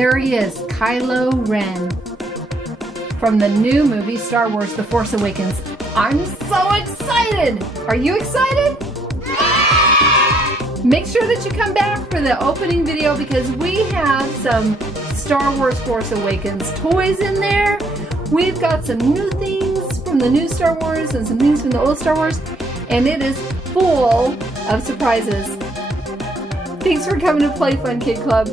There he is, Kylo Ren, from the new movie Star Wars The Force Awakens. I'm so excited! Are you excited? Make sure that you come back for the opening video because we have some Star Wars Force Awakens toys in there. We've got some new things from the new Star Wars and some things from the old Star Wars, and it is full of surprises. Thanks for coming to Play Fun Kid Club.